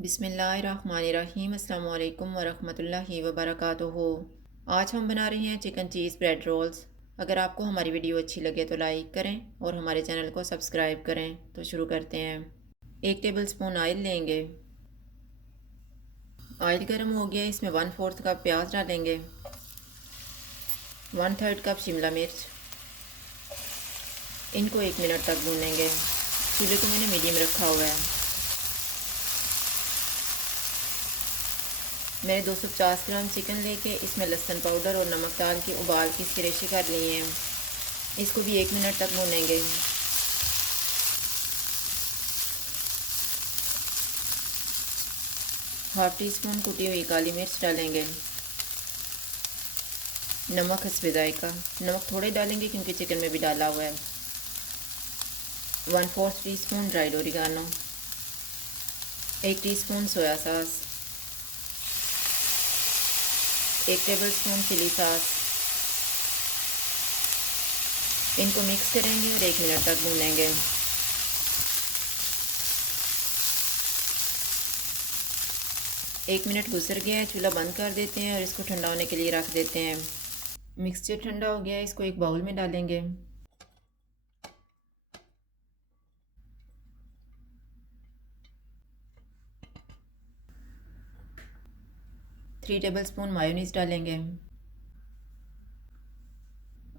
बिस्मिल्लाहिर्रहमानिर्रहीम अस्सलाम वालेकुम वरहमतुल्लाहि वबरकातुहू। आज हम बना रहे हैं चिकन चीज़ ब्रेड रोल्स। अगर आपको हमारी वीडियो अच्छी लगे तो लाइक करें और हमारे चैनल को सब्सक्राइब करें। तो शुरू करते हैं। 1 टेबलस्पून ऑयल लेंगे। ऑयल गर्म हो गया, इसमें 1/4 कप प्याज डालेंगे, 1/3 कप शिमला मिर्च। इनको 1 मिनट तक भूनेंगे। चूल्हे को मैंने मीडियम रखा हुआ है। मैंने 250 ग्राम चिकन लेके इसमें लहसुन पाउडर और नमक डाल के उबाल के इसकी रेशे कर लिए हैं। इसको भी 1 मिनट तक भूनेंगे। हाफ टी स्पून कुटी हुई काली मिर्च डालेंगे। नमक हस्बे जायका, नमक थोड़े डालेंगे क्योंकि चिकन में भी डाला हुआ है। 1/4 teaspoon dried oregano, 1 teaspoon soya sauce, 1 tablespoon chilli sauce. इनको मिक्स करेंगे और 1 मिनट तक भूनेंगे। एक मिनट गुजर गया है, चूल्हा बंद कर देते हैं और इसको ठंडा होने के लिए रख देते हैं। मिक्सचर ठंडा हो गया है, इसको एक बाउल में डालेंगे। थ्री टेबलस्पून मायोनीज डालेंगे।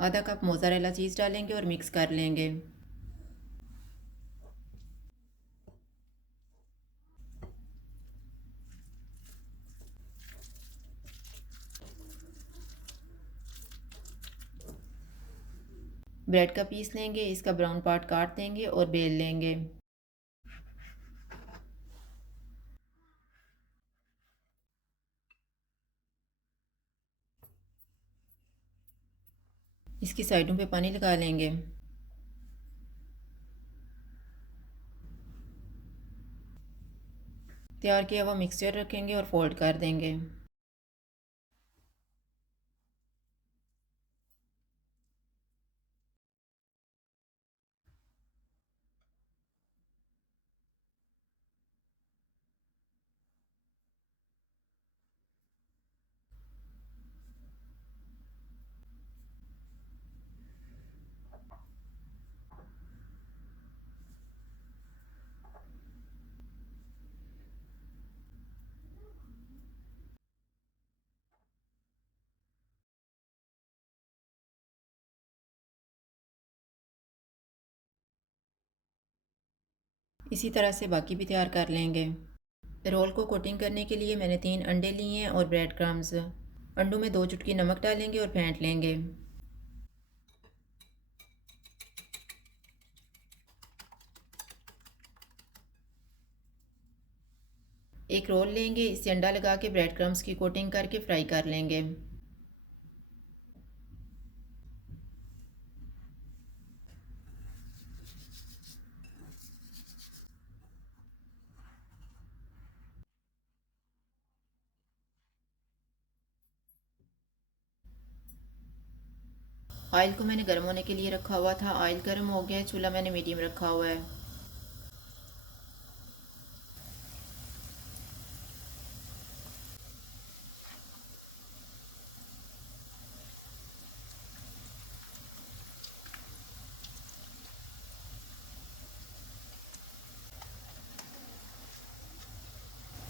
आधा कप मोज़रेला चीज़ डालेंगे और मिक्स कर लेंगे। ब्रेड का पीस लेंगे, इसका ब्राउन पार्ट काट देंगे और बेल लेंगे। इसकी साइडों पे पानी लगा लेंगे। तैयार किया हुआ मिक्सचर रखेंगे और फोल्ड कर देंगे। इसी तरह से बाकी भी तैयार कर लेंगे। रोल को कोटिंग करने के लिए मैंने 3 अंडे लिए हैं और ब्रेड क्रम्स। अंडों में 2 चुटकी नमक डालेंगे और फेंट लेंगे। एक रोल लेंगे, इसे अंडा लगा के ब्रेड क्रम्स की कोटिंग करके फ्राई कर लेंगे। ऑयल को मैंने गर्म होने के लिए रखा हुआ था। ऑयल गर्म हो गया है, चूल्हा मैंने मीडियम रखा हुआ है।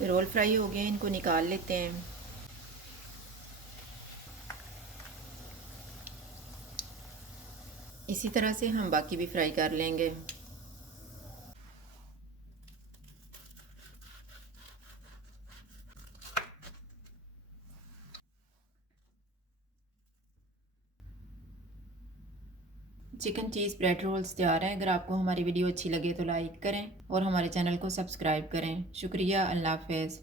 रोल फ्राई हो गए, इनको निकाल लेते हैं। इसी तरह से हम बाकी भी फ्राई कर लेंगे। चिकन चीज़ ब्रेड रोल्स तैयार हैं। अगर आपको हमारी वीडियो अच्छी लगे तो लाइक करें और हमारे चैनल को सब्सक्राइब करें। शुक्रिया। अल्लाह हाफ़िज़।